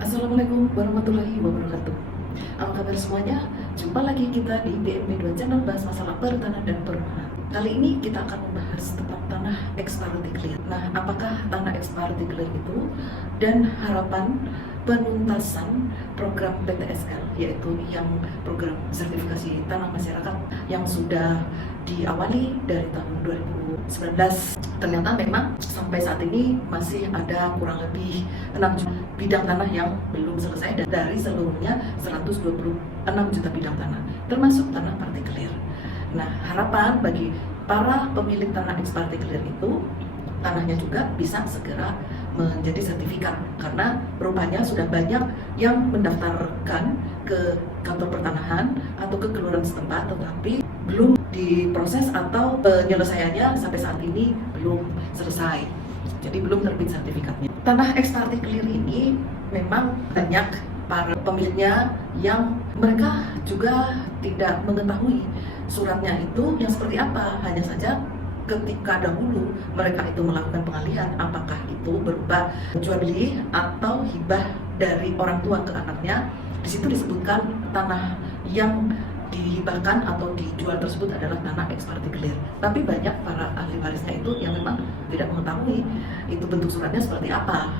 Assalamualaikum warahmatullahi wabarakatuh. Apa kabar semuanya? Jumpa lagi kita di BMP2 Channel, bahas masalah pertanahan dan perumahan. Kali ini kita akan membahas tentang tanah ex partikler. Nah, apakah tanah ex partikler itu dan harapan penuntasan program PTSL, yaitu yang program sertifikasi tanah masyarakat yang sudah diawali dari tahun 2019. Ternyata memang sampai saat ini masih ada kurang lebih 6 bidang tanah yang belum selesai, dan dari seluruhnya 126 juta bidang tanah, termasuk tanah partikelir. Nah, harapan bagi para pemilik tanah ex partikelir itu, tanahnya juga bisa segera menjadi sertifikat, karena rupanya sudah banyak yang mendaftarkan ke kantor pertanahan atau ke kelurahan setempat, tetapi belum diproses atau penyelesaiannya sampai saat ini belum selesai. Jadi belum terbit sertifikatnya. Tanah ex partikelir ini memang banyak para pemiliknya yang mereka juga tidak mengetahui suratnya itu yang seperti apa. Hanya saja ketika dahulu mereka itu melakukan pengalihan, apakah itu berupa jual beli atau hibah dari orang tua ke anaknya, di situ disebutkan tanah yang dihibahkan atau dijual tersebut adalah tanah ex partikelir. Tapi banyak para ahli warisnya itu yang memang tidak mengetahui itu bentuk suratnya seperti apa.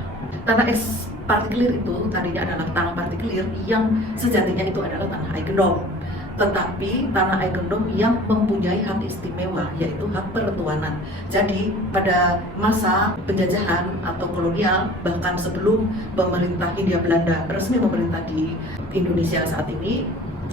Tanah ex partikelir itu tadinya adalah tanah partikelir yang sejatinya itu adalah tanah eigenom, tetapi tanah eigenom yang mempunyai hak istimewa, yaitu hak pertuanan. Jadi pada masa penjajahan atau kolonial, bahkan sebelum pemerintah Hindia Belanda resmi memerintah di Indonesia saat ini,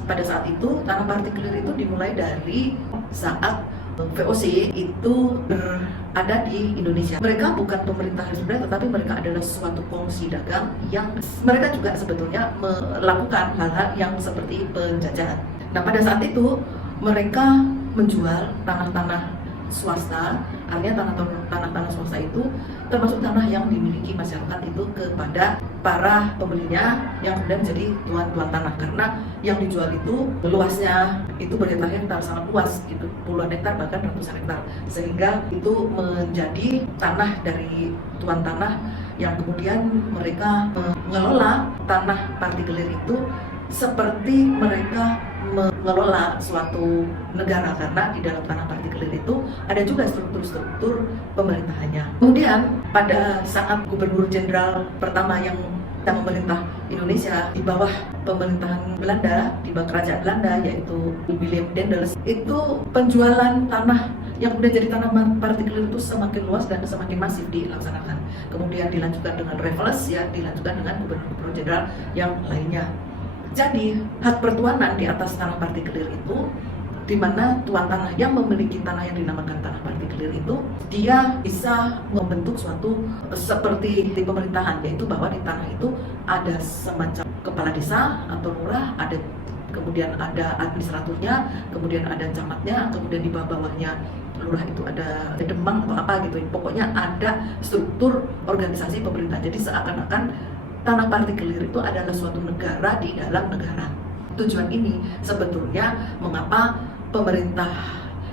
pada saat itu tanah partikelir itu dimulai dari saat VOC itu berada di Indonesia. Mereka bukan pemerintah sebenarnya, tetapi mereka adalah suatu kongsi dagang yang mereka juga sebetulnya melakukan hal-hal yang seperti penjajahan. Nah, pada saat itu mereka menjual tanah-tanah swasta, artinya tanah-tanah swasta itu termasuk tanah yang dimiliki masyarakat itu kepada para pembelinya yang kemudian menjadi tuan-tuan tanah, karena yang dijual itu luasnya itu berhektar-hektar, sangat luas gitu, puluhan hektar bahkan ratusan hektar, sehingga itu menjadi tanah dari tuan tanah yang kemudian mereka mengelola tanah partikelir itu seperti mereka mengelola suatu negara, karena di dalam tanah partikelir itu ada juga struktur-struktur pemerintahannya. Kemudian pada saat Gubernur Jenderal pertama yang memerintah Indonesia di bawah pemerintahan Belanda, di bawah kerajaan Belanda, yaitu Willem Daendels, itu penjualan tanah yang kemudian jadi tanah partikelir itu semakin luas dan semakin masif dilaksanakan. Kemudian dilanjutkan dengan Raffles, ya, dilanjutkan dengan Gubernur Jenderal yang lainnya. Jadi hak pertuanan di atas tanah partikelir itu, di mana tuan tanah yang memiliki tanah yang dinamakan tanah partikelir itu, dia bisa membentuk suatu seperti di pemerintahan, yaitu bahwa di tanah itu ada semacam kepala desa atau lurah, ada kemudian ada administraturnya, kemudian ada camatnya, kemudian di bawah-bawahnya lurah itu ada demang atau apa gitu. Pokoknya ada struktur organisasi pemerintah. Jadi seakan-akan tanah partikelir itu adalah suatu negara di dalam negara. Tujuan ini sebetulnya mengapa pemerintah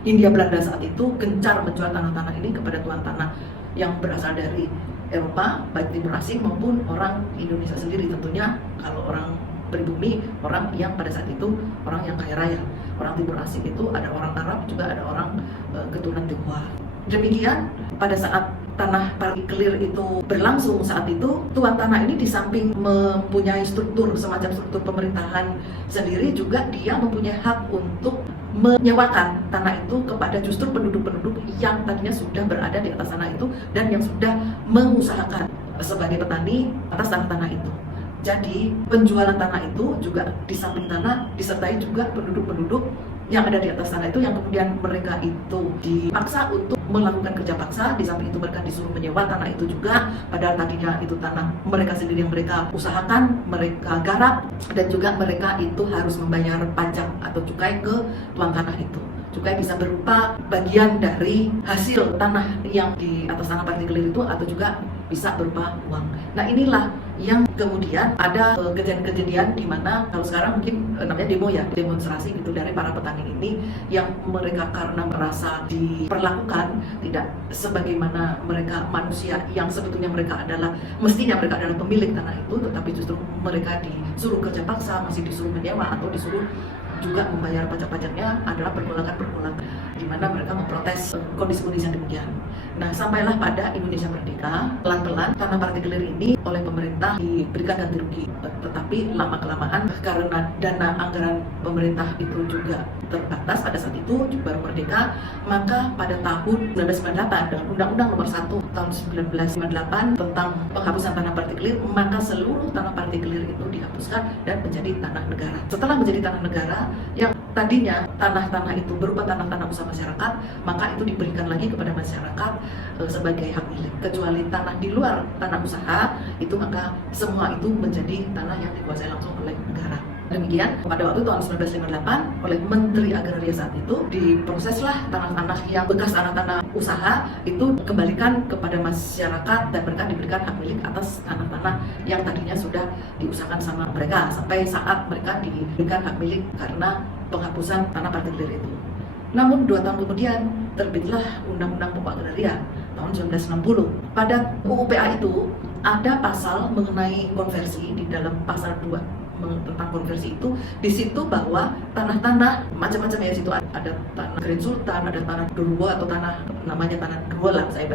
Hindia Belanda saat itu gencar menjual tanah-tanah ini kepada tuan tanah yang berasal dari Eropa, baik timur asing maupun orang Indonesia sendiri. Tentunya kalau orang pribumi, orang yang pada saat itu orang yang kaya raya. Orang timur asing itu ada orang Arab, juga ada orang keturunan Tionghoa. Demikian pada saat tanah partikelir itu berlangsung saat itu, tuan tanah ini di samping mempunyai struktur semacam struktur pemerintahan sendiri, juga dia mempunyai hak untuk menyewakan tanah itu kepada justru penduduk-penduduk yang tadinya sudah berada di atas tanah itu dan yang sudah mengusahakan sebagai petani atas tanah-tanah itu. Jadi penjualan tanah itu juga di samping tanah disertai juga penduduk-penduduk yang ada di atas tanah itu, yang kemudian mereka itu dipaksa untuk melakukan kerja paksa. Di samping itu mereka disuruh menyewa tanah itu juga, padahal tadinya itu tanah mereka sendiri yang mereka usahakan, mereka garap, dan juga mereka itu harus membayar pajak atau cukai ke tuan tanah itu. Cukai bisa berupa bagian dari hasil tanah yang di atas tanah partikelir itu, atau juga bisa berupa uang. Nah inilah yang kemudian ada kejadian-kejadian di mana kalau sekarang mungkin namanya demo ya, demonstrasi gitu dari para petani ini yang mereka karena merasa diperlakukan tidak sebagaimana mereka manusia yang sebetulnya mestinya mereka adalah pemilik tanah itu, tetapi justru mereka disuruh kerja paksa, masih disuruh menyewa atau disuruh juga membayar pajak-pajaknya adalah pergolakan-pergolakan di mana mereka memprotes kondisi-kondisi yang demikian. Nah, sampailah pada Indonesia Merdeka, pelan-pelan tanah partikelir ini oleh pemerintah diberikan ganti rugi. Tetapi lama-kelamaan karena dana anggaran pemerintah itu juga terbatas pada saat itu baru merdeka, maka pada tahun 1998 dengan Undang-Undang Nomor 1 tahun 1998 tentang penghapusan tanah partikelir, maka seluruh tanah partikelir itu dihapuskan dan menjadi tanah negara. Setelah menjadi tanah negara, yang tadinya tanah-tanah itu berupa tanah-tanah usaha masyarakat, maka itu diberikan lagi kepada masyarakat sebagai hak milik. Kecuali tanah di luar tanah usaha itu, maka semua itu menjadi tanah yang dikuasai langsung oleh negara. Demikian pada waktu tahun 1958 oleh Menteri Agraria saat itu diproseslah tanah-tanah yang bekas tanah-tanah usaha itu kembalikan kepada masyarakat dan mereka diberikan hak milik atas tanah-tanah yang tadinya sudah diusahakan sama mereka sampai saat mereka diberikan hak milik karena penghapusan tanah partikelir itu. Namun 2 tahun kemudian terbitlah Undang-Undang Pokok Agraria tahun 1960. Pada UU-PA itu ada pasal mengenai konversi di dalam pasal 2 tentang konversi itu, di situ bahwa tanah-tanah macam-macam ya, situ ada tanah Grand Sultan, ada tanah Durwo atau tanah namanya tanah Durwo lah, saya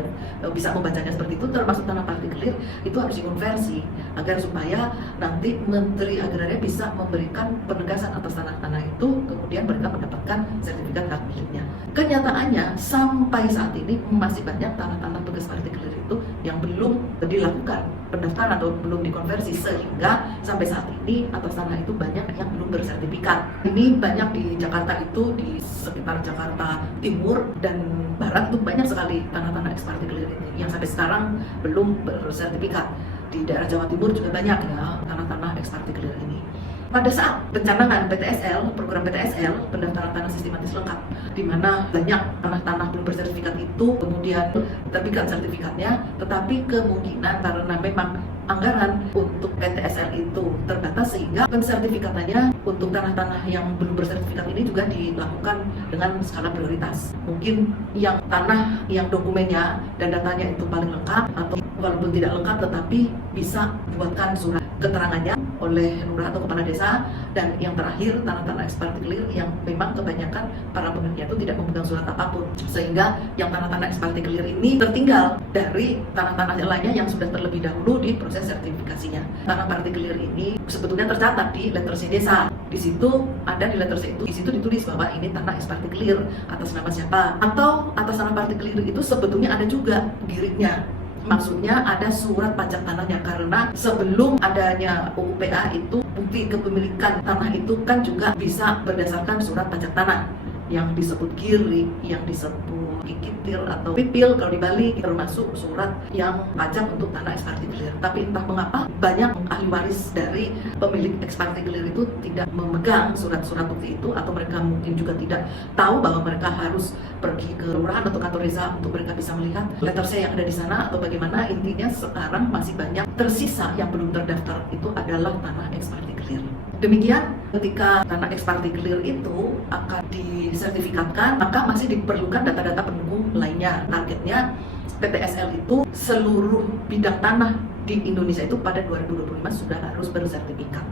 bisa membacanya seperti itu, termasuk tanah partikelir itu harus dikonversi agar supaya nanti Menteri Agraria bisa memberikan penegasan atas tanah-tanah itu, kemudian mereka mendapatkan sertifikat hak miliknya. Kenyataannya sampai saat ini masih banyak tanah-tanah bekas partikelir itu yang belum dilakukan pendaftaran atau belum dikonversi, sehingga sampai saat ini atas tanah itu banyak yang belum bersertifikat. Ini banyak di Jakarta itu, di sekitar Jakarta Timur dan Barat itu banyak sekali tanah-tanah eks partikelir ini yang sampai sekarang belum bersertifikat. Di daerah Jawa Timur juga banyak ya tanah-tanah eks partikelir ini. Pada saat pencanangan PTSL, program PTSL, pendaftaran tanah sistematis lengkap, di mana banyak tanah-tanah belum bersertifikat itu kemudian terbitkan sertifikatnya, tetapi kemungkinan karena memang anggaran untuk PTSL itu terbatas sehingga pensertifikatannya untuk tanah-tanah yang belum bersertifikat ini juga dilakukan dengan skala prioritas. Mungkin yang tanah yang dokumennya dan datanya itu paling lengkap atau walaupun tidak lengkap tetapi bisa dibuatkan surat keterangannya oleh lurah atau kepala desa, dan yang terakhir tanah-tanah eks partikelir yang memang kebanyakan para pemiliknya itu tidak memegang surat apapun, sehingga yang tanah-tanah eks partikelir ini tertinggal dari tanah-tanah lainnya yang sudah terlebih dahulu di proses sertifikasinya. Tanah partikelir ini sebetulnya tercatat di letter C desa. Di situ ada di letter C itu, di situ ditulis bahwa ini tanah eks partikelir atas nama siapa, atau atas tanah partikelir itu sebetulnya ada juga dirinya. Maksudnya ada surat pajak tanahnya, karena sebelum adanya UU-PA itu bukti kepemilikan tanah itu kan juga bisa berdasarkan surat pajak tanah yang disebut kiri, yang disebut kikitir atau pipil kalau di Bali, termasuk surat yang pajak untuk tanah eks partikelir. Tapi entah mengapa banyak ahli waris dari pemilik eks partikelir itu tidak memegang surat-surat bukti itu, atau mereka mungkin juga tidak tahu bahwa mereka harus pergi ke kelurahan atau kantor desa untuk mereka bisa melihat letter C yang ada di sana atau bagaimana. Intinya sekarang masih banyak tersisa yang belum terdaftar itu adalah tanah eks partikelir. Demikian, ketika tanah eks partikelir itu akan disertifikatkan, maka masih diperlukan data-data pendukung lainnya. Targetnya PTSL itu seluruh bidang tanah di Indonesia itu pada 2025 sudah harus bersertifikat.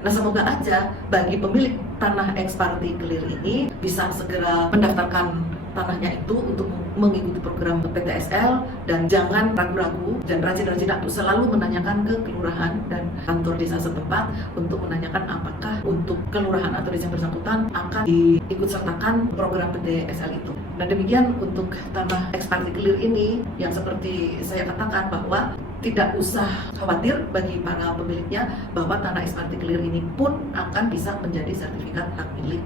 Nah, semoga aja bagi pemilik tanah eks partikelir ini bisa segera mendaftarkan tanahnya itu untuk mengikuti program PTSL, dan jangan ragu-ragu dan rajin-rajin untuk selalu menanyakan ke kelurahan dan kantor desa setempat untuk menanyakan apakah untuk kelurahan atau desa bersangkutan akan diikut sertakan program PTSL itu. Nah, demikian untuk tanah eks partikelir ini yang seperti saya katakan bahwa tidak usah khawatir bagi para pemiliknya bahwa tanah eks partikelir ini pun akan bisa menjadi sertifikat hak milik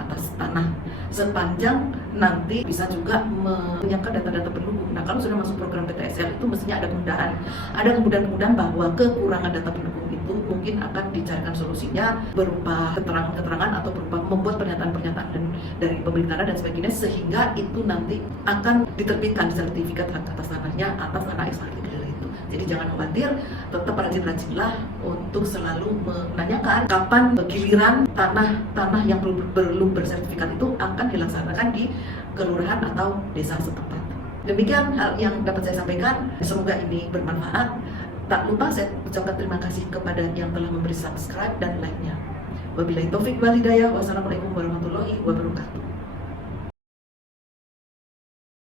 atas tanah sepanjang nanti bisa juga menyiapkan data-data pendukung. Nah, kalau sudah masuk program PTSL itu mestinya ada kemudahan bahwa kekurangan data pendukung itu mungkin akan dicarikan solusinya berupa keterangan-keterangan atau berupa membuat pernyataan-pernyataan dari pemilik tanah dan sebagainya, sehingga itu nanti akan diterbitkan sertifikat hak atas tanahnya atas tanah eks partikelir itu. Jadi jangan khawatir, tetap rajin-rajinlah untuk selalu menanyakan kapan giliran tanah yang belum bersertifikat itu akan dilaksanakan di kelurahan atau desa setempat. Demikian hal yang dapat saya sampaikan, semoga ini bermanfaat. Tak lupa saya ucapkan terima kasih kepada yang telah memberi subscribe dan like-nya. Wabillahi taufik wal hidayah. Wassalamualaikum warahmatullahi wabarakatuh.